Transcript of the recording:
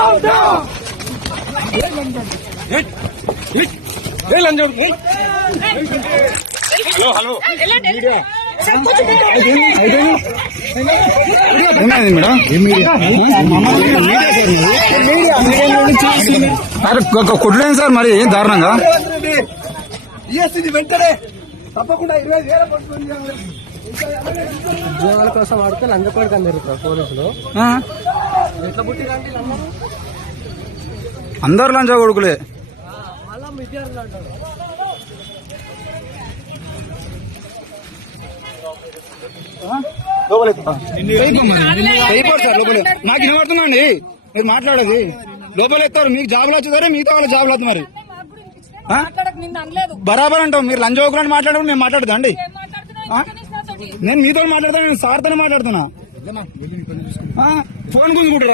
Hello కొట్టలేదు sir మరి దారుణంగా వెంటనే తప్పకుండా 20,000 ఉద్యోగాల కోసం ఆడితే లంచకోడికి అందరు పోలీసులు అందరు లంచ కొడుకులే. విద్యార్థులు అంటారు నాకు వినబడుతున్నా అండి మీరు మాట్లాడేది. లోపల ఎత్తారు మీకు జాబులు వచ్చేదారే మిగతా వాళ్ళ జాబులు అవుతుంది. మరి బరాబర్ అంటాం. మీరు లంచ్ ఓకులని మాట్లాడడం మేము మాట్లాడదా అండి? నేను మీతో మాట్లాడతాను, నేను సార్తో మాట్లాడుతున్నా. ఫోన్ గురించి